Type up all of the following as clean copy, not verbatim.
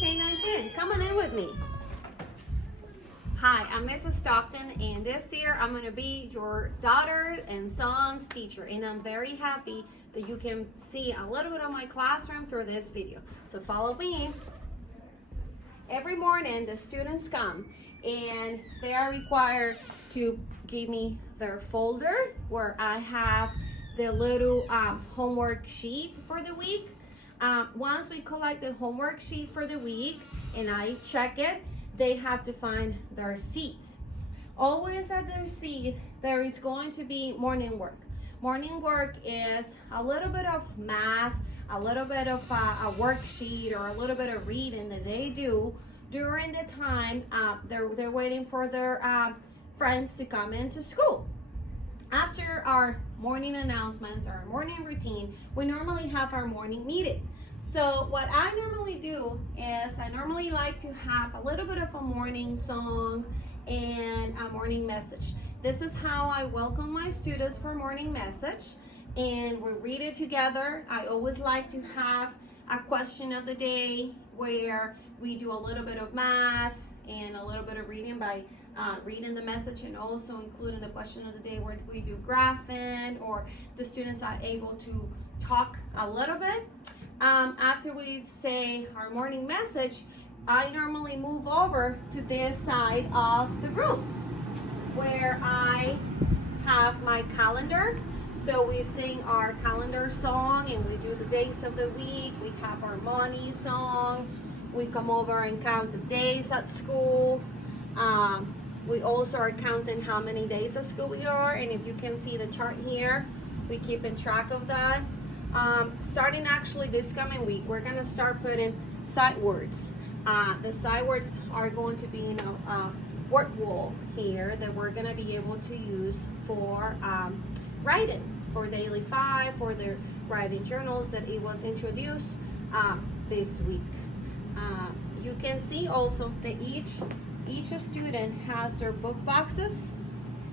K910. Come on in with me. Hi, I'm Mrs. Stockton, and this year I'm going to be your daughter and son's teacher, and I'm very happy that you can see a little bit of my classroom through this video. So follow me. Every morning the students come and they are required to give me their folder where I have the little homework sheet for the week. Once we collect the homework sheet for the week and I check it, they have to find their seat. Always at their seat, there is going to be morning work. Morning work is a little bit of math, a little bit of a worksheet, or a little bit of reading that they do during the time they're waiting for their friends to come into school. After our morning announcements, our morning routine, we normally have our morning meeting. So what I normally do is I normally like to have a little bit of a morning song and a morning message. This is how I welcome my students for morning message, and we read it together. I always like to have a question of the day where we do a little bit of math and a little bit of reading by reading the message, and also including the question of the day where we do graphing, or the students are able to talk a little bit. After we say our morning message, I normally move over to this side of the room where I have my calendar. So we sing our calendar song and we do the days of the week. We have our money song. We come over and count the days at school. We also are counting how many days at school we are, and if you can see the chart here, we keep in track of that. Starting actually this coming week, we're gonna start putting sight words. The sight words are going to be a word wall here that we're gonna be able to use for writing, for Daily 5, for the writing journals that it was introduced this week. You can see also that each student has their book boxes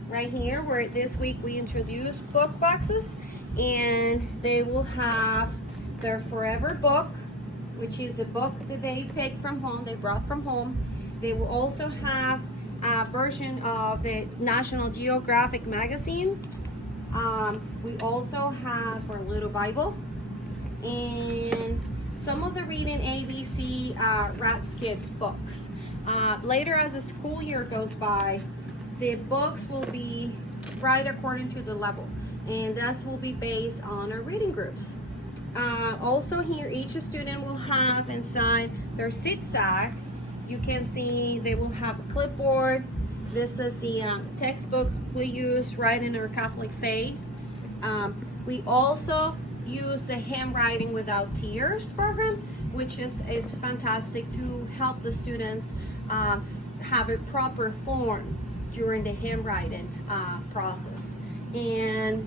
right here, where this week we introduced book boxes, and they will have their forever book, which is the book that they picked from home, they brought from home. They will also have a version of the National Geographic magazine. We also have our little Bible and some of the reading ABC Rats Kids books. Later, as the school year goes by, the books will be right according to the level, and that will be based on our reading groups. Also here, each student will have inside their sit sack, you can see they will have a clipboard. This is the textbook we use right in our Catholic faith. We also use the Handwriting Without Tears program, which is fantastic to help the students have a proper form during the handwriting process. And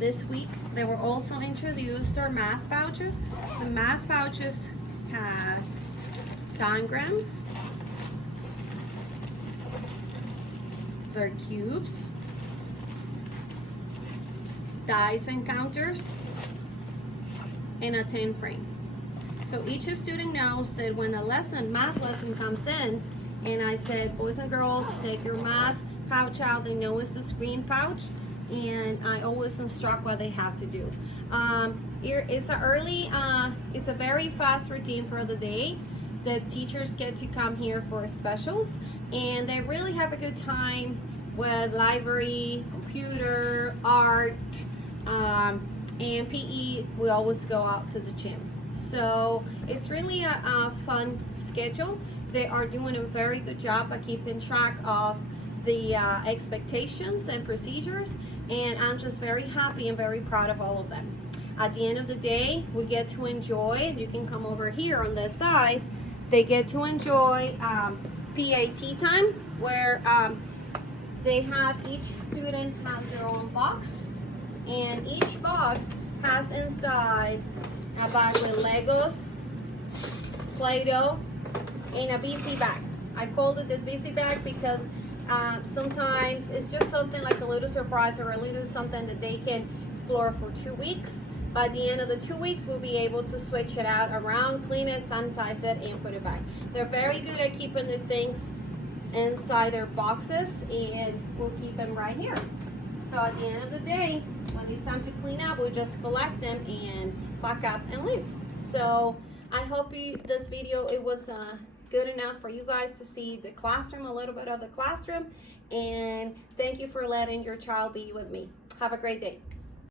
this week they were also introduced our math pouches. The math pouches has diagrams, their cubes, dice and counters, and a 10 frame. So each student knows that when a math lesson comes in, and I said, boys and girls, take your math pouch out, they know it's this green pouch, and I always instruct what they have to do. It's a very fast routine for the day. The teachers get to come here for specials, and they really have a good time with library, computer, art, and PE. We always go out to the gym. So it's really a fun schedule. They are doing a very good job at keeping track of the expectations and procedures, and I'm just very happy and very proud of all of them. At the end of the day, we get to enjoy, you can come over here on this side, they get to enjoy PAT time, where each student has their own box, and each box has inside a bag with Legos, Play-Doh, and a BC bag. I called it this BC bag because sometimes it's just something like a little surprise or a little something that they can explore for 2 weeks. By the end of the 2 weeks, we'll be able to switch it out around, clean it, sanitize it, and put it back. They're very good at keeping the things inside their boxes, and we'll keep them right here. So at the end of the day, when it's time to clean up, we'll just collect them and pack up and leave. So I hope this video, it was good enough for you guys to see the classroom, a little bit of the classroom, and thank you for letting your child be with me. Have a great day.